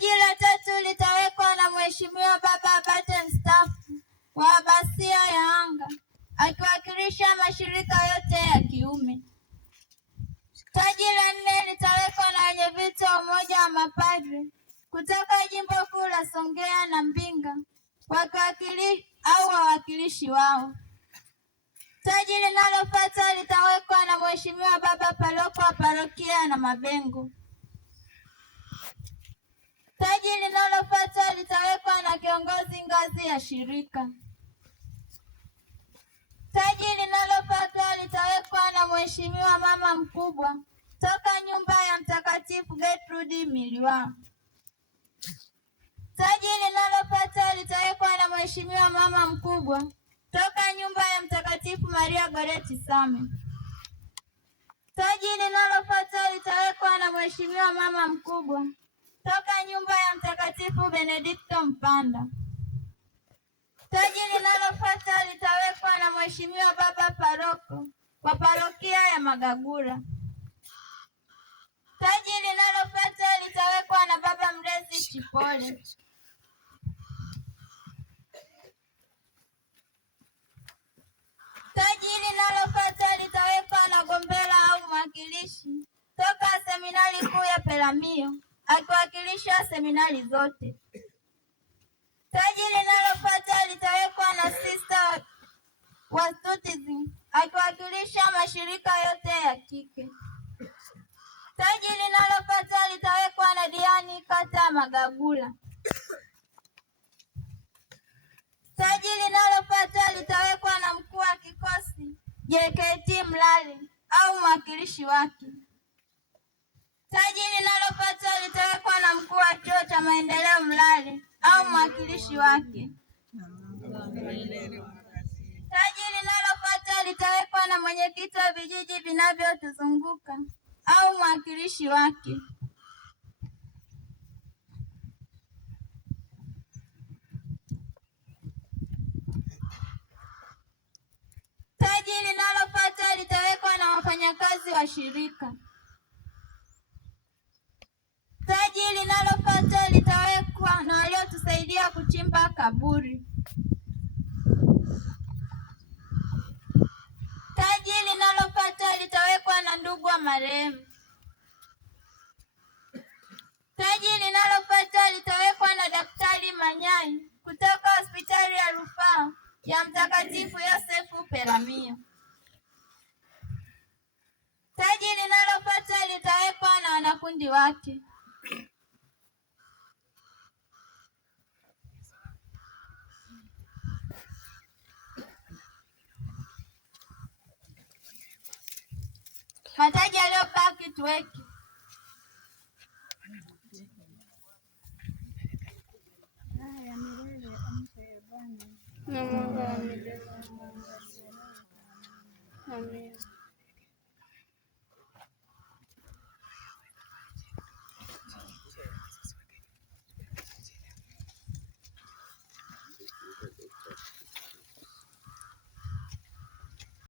Taji la tatu litawekwa na Mheshimiwa Baba Abate mstaafu wa Abasia ya Anga akiwakilisha mashirika yote ya kiume. Taji la nne litawekwa na wenyeviti wa Umoja wa Mapadre kutoka Jimbo Kuu la Songea na Mbinga au wawakilishi wao. Taji linalofuata litawekwa na Mheshimiwa Baba Paroko wa Parokia na Mabengo. Taji linalofuata litawekwa na kiongozi ngazi ya shirika. Taji linalofuata litawekwa na Mheshimiwa Mama Mkubwa toka nyumba ya Mtakatifu Gertrude Miliwa. Taji linalofuata litawekwa na Mheshimiwa Mama Mkubwa toka nyumba ya Mtakatifu Maria Goreti Same. Taji linalofuata litawekwa na Mheshimiwa Mama Mkubwa toka nyumba ya Mtakatifu Benedikto Mpanda. Taji linalofuata litawekwa na Mheshimiwa Baba Paroko wa Parokia ya Magagura. Taji linalofuata litawekwa na Baba Mlezi Chipole. Taji linalofuata litawekwa na gombela au mwakilishi toka seminari kuu ya Peramiho akiwakilisha seminari zote. Taji linalofuata litawekwa na Sister wa Stutism akiwakilisha mashirika yote ya kike. Taji linalofuata litawekwa na Diani kata Magagula. Taji linalofuata litawekwa na mkuu wa kikosi JKT Mlale au mwakilishi wake. Taji linalofuata litawekwa na mkuu wa chuo cha maendeleo Mlale au mwakilishi wake. Taji linalofuata litawekwa na mwenyekiti wa vijiji vinavyotuzunguka au mwakilishi wake. Taji linalofuata litawekwa na wafanyakazi wa shirika. Taji linalofuata litawekwa na waliotusaidia kuchimba kaburi. Taji linalofuata litawekwa na ndugu wa marehemu. Taji linalofuata litawekwa na Daktari Manyai kutoka hospitali ya rufaa ya Mtakatifu Yosefu Peramiho. Taji linalofuata litawekwa na wanakundi wake. Mataji yaliyobaki tuweke. Ya milele amka ya Bwana na mwanga wa milele. Amen.